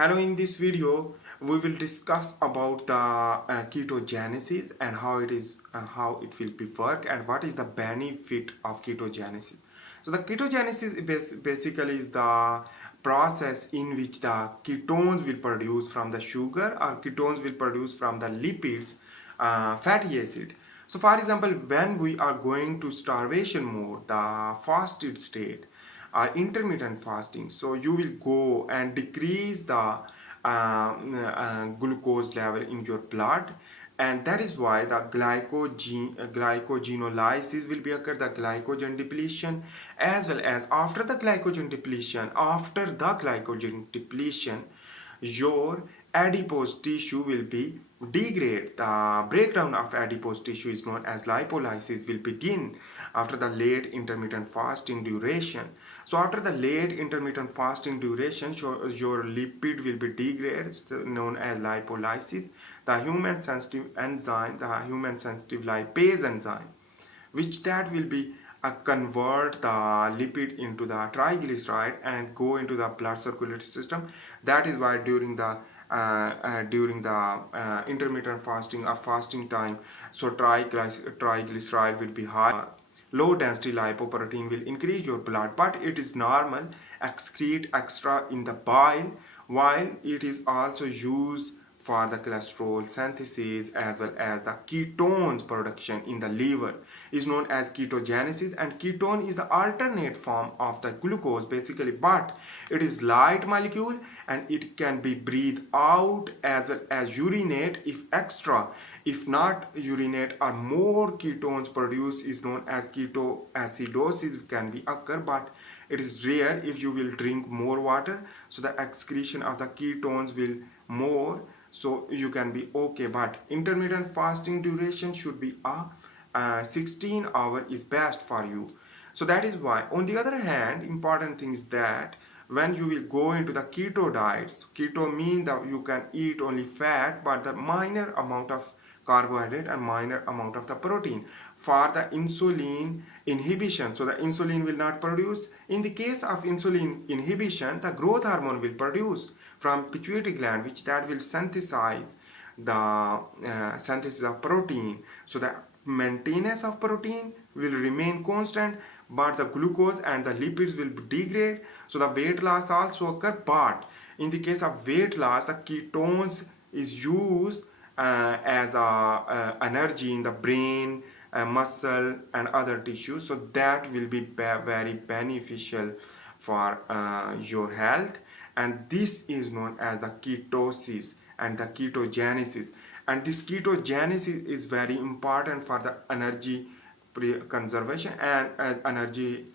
Hello, in this video we will discuss about the ketogenesis and how it will be work and what is the benefit of ketogenesis. So the ketogenesis basically is the process in which the ketones will produce from the sugar or ketones will produce from the lipids, fatty acid. So for example, when we are going to starvation mode, the fasted state, intermittent fasting, so you will go and decrease the glucose level in your blood, and that is why the glycogenolysis will be occur, the glycogen depletion, as well as after the glycogen depletion, your adipose tissue will be degrade. The breakdown of adipose tissue is known as lipolysis will begin after the late intermittent fasting duration. So after the late intermittent fasting duration, your lipid will be degraded, known as lipolysis. The human sensitive enzyme, the human sensitive lipase enzyme, which that will be convert the lipid into the triglyceride and go into the blood circulatory system. That is why during the intermittent fasting or fasting time, so triglyceride will be high. Low density lipoprotein will increase your blood, but it is normal excrete extra in the bile, while it is also used for the cholesterol synthesis as well as the ketones production in the liver is known as ketogenesis. And ketone is the alternate form of the glucose basically, but it is light molecule and it can be breathed out as well as urinate if extra. If not urinate or more ketones produced is known as ketoacidosis can be occur, but it is rare if you will drink more water, so the excretion of the ketones will more, so you can be okay. But intermittent fasting duration should be 16 hour is best for you. So that is why, on the other hand, important thing is that when you will go into the keto diets, keto means that you can eat only fat but the minor amount of carbohydrate and minor amount of the protein for the insulin inhibition. So the insulin will not produce. In the case of insulin inhibition, the growth hormone will produce from pituitary gland, which that will synthesize the synthesis of protein. So the maintenance of protein will remain constant, but the glucose and the lipids will degrade. So the weight loss also occur, but in the case of weight loss, the ketones is used as energy in the brain, muscle and other tissues, so that will be very beneficial for your health. And this is known as the ketosis and the ketogenesis. And this ketogenesis is very important for the energy conservation and energy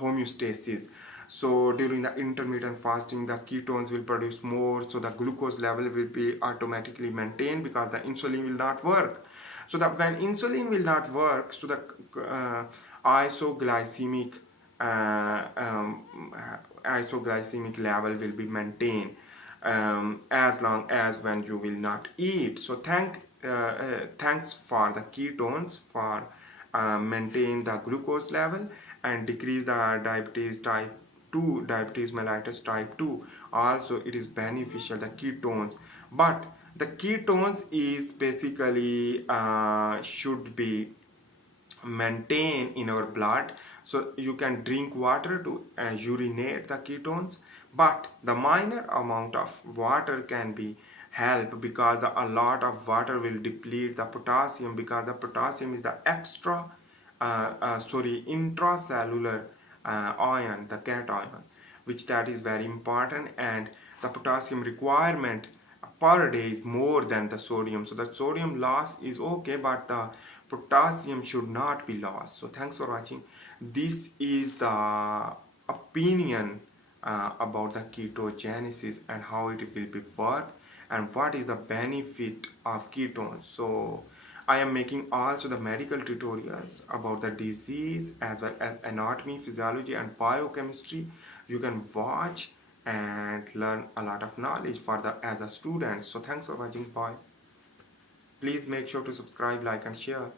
homeostasis. So during the intermittent fasting, the ketones will produce more, so the glucose level will be automatically maintained because the insulin will not work. So that when insulin will not work, so the isoglycemic isoglycemic level will be maintained as long as when you will not eat. So thanks for the ketones for maintain the glucose level and decrease the diabetes type 2, diabetes mellitus type 2. Also it is beneficial, the ketones. But the ketones is basically should be maintained in our blood, so you can drink water to urinate the ketones, but the minor amount of water can be help because a lot of water will deplete the potassium, because the potassium is the intracellular ion, the cation, which that is very important. And the potassium requirement per day is more than the sodium, so the sodium loss is okay, but the potassium should not be lost. So thanks for watching. This is the opinion about the ketogenesis and how it will be work and what is the benefit of ketones. So I am making also the medical tutorials about the disease as well as anatomy, physiology and biochemistry. You can watch and learn a lot of knowledge for the as a student. So thanks for watching. Bye. Please make sure to subscribe, like and share.